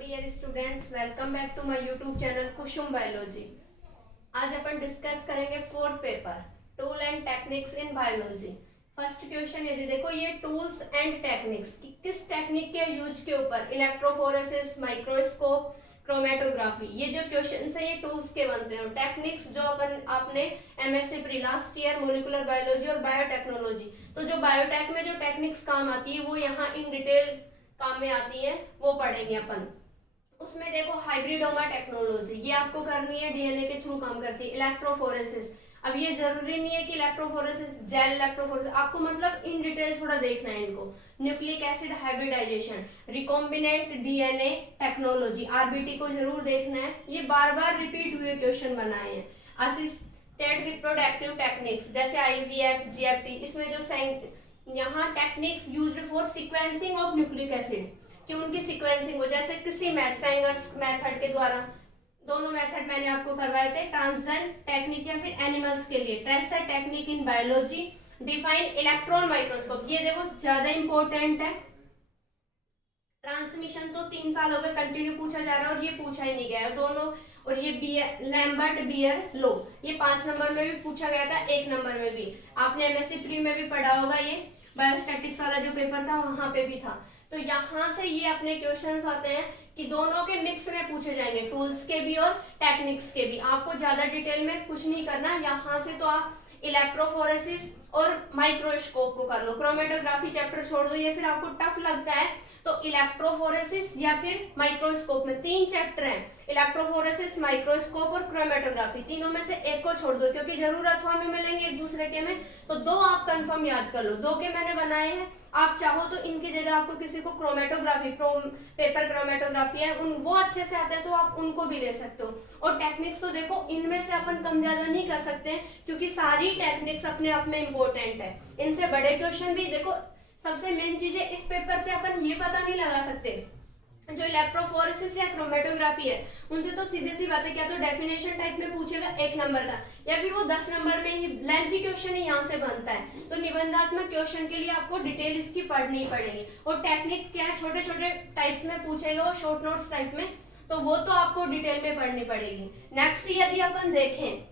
Dear students, welcome back to my YouTube channel Kusum biology. आज अपन discuss करेंगे fourth paper tool and techniques in biology. First question यदि देखो, ये tools and techniques किस technique के यूज के ऊपर, इलेक्ट्रोफोरेसिस, माइक्रोस्कोप, क्रोमेटोग्राफी, ये जो क्वेश्चन है ये टूल्स के बनते हैं। टेक्निक्स जो आपने MSc pre last year molecular biology और बायोटेक्नोलॉजी, तो जो बायोटेक में जो टेक्निक्स काम आती है वो यहाँ इन डिटेल काम में आती है, वो पढ़ेंगे अपन। उसमें देखो हाइब्रिडोमा टेक्नोलॉजी, ये आपको करनी है, डीएनए के थ्रू काम करती है। इलेक्ट्रोफोरेसिस, अब ये जरूरी नहीं है कि इलेक्ट्रोफोरेसिस जेल इलेक्ट्रोफोरेसिस, आपको मतलब इन डिटेल थोड़ा देखना है इनको। Nucleic acid hybridization, recombinant DNA technology, RBT को जरूर देखना है, ये बार बार रिपीट हुए क्वेश्चन बनाए हैं। असिस्टेड रिप्रोडक्टिव टेक्निक्स जैसे आईवीएफ, जीएफटी, इसमें जो यहाँ techniques used for sequencing of nucleic acid, कि उनकी सीक्वेंसिंग हो, जैसे किसी सेंगर्स मेथड के द्वारा, दोनों मेथड मैंने आपको करवाए थे, ट्रांसजन टेक्निक या फिर एनिमल्स के लिए tracer technique in biology, define electron microscope, ये देखो ज्यादा इंपॉर्टेंट है। ट्रांसमिशन तो 3 साल हो गए कंटिन्यू पूछा जा रहा है और ये पूछा ही नहीं गया है दोनों। और ये लैम्बर्ट बियर लो, ये 5 नंबर में भी पूछा गया था, 1 नंबर में भी। आपने एमएससी प्री में भी पढ़ा होगा, ये बायोस्टैटिक्स वाला जो पेपर था वहां पे भी था। तो यहाँ से ये अपने क्वेश्चंस आते हैं कि दोनों के मिक्स में पूछे जाएंगे, टूल्स के भी और टेक्निक्स के भी। आपको ज्यादा डिटेल में कुछ नहीं करना, यहाँ से तो आप इलेक्ट्रोफोरेसिस और माइक्रोस्कोप को कर लो, क्रोमेटोग्राफी चैप्टर छोड़ दो, ये फिर आपको टफ लगता है। तो इलेक्ट्रोफोरेसिस या फिर माइक्रोस्कोप में 3 चैप्टर हैं, इलेक्ट्रोफोरेसिस, माइक्रोस्कोप और क्रोमेटोग्राफी, तीनों में से एक को छोड़ दो, क्योंकि जरूरत हमें मिलेंगे एक दूसरे के में। तो 2 आप कंफर्म याद कर लो, 2 के मैंने बनाए हैं। आप चाहो तो इनकी जगह आपको किसी को क्रोमेटोग्राफी, पेपर क्रोमेटोग्राफी है वो अच्छे से आते हैं तो आप उनको भी ले सकते हो। और टेक्निक्स तो देखो इनमें से अपन कम ज्यादा नहीं कर सकते हैं, क्योंकि सारी टेक्निक्स अपने आप में इंपॉर्टेंट है। इनसे बड़े क्वेश्चन भी देखो, सबसे मेन चीज है इस पेपर से अपन ये पता नहीं लगा सकते जो इलेक्ट्रोफोरेसिस या क्रोमेटोग्राफी है, उनसे तो सीधे सी बात है, क्या तो डेफिनेशन टाइप में पूछेगा 1 नंबर का, या फिर वो 10 नंबर में ही लेंथी क्वेश्चन ही यहाँ से बनता है। तो निबंधात्मक क्वेश्चन के लिए आपको डिटेल इसकी पढ़नी पड़ेगी। और टेक्निक्स क्या है, छोटे छोटे टाइप्स में पूछेगा वो, शॉर्ट नोट्स टाइप में, तो वो तो आपको डिटेल में पढ़नी पड़ेगी। नेक्स्ट यदि अपन देखें